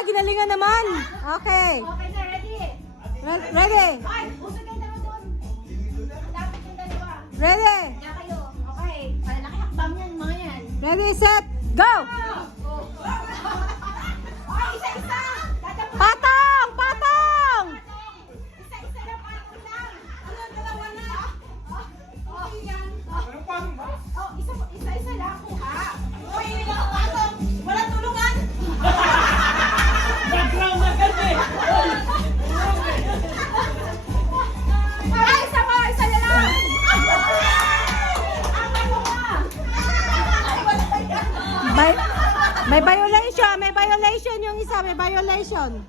Ah, ginalingan naman. Okay. Okay na, ready? Ready? Ay, usog kayo naman doon. Dapat yung dalawa. Ready? Kaya kayo. Okay. Malaki hakbang yan, mga yan. Ready, set, go! Okay, isa-isa. Dadamputin. Patong! Patong! Isa-isa lang, patong lang. Ano, dalawa na. Okay yan. Isa-isa lang. Kuha. Uy, hindi na patong. Walang tulungan. Background na kasi! Ay, isa pa. Isa na lang. May violation yung isa, may violation.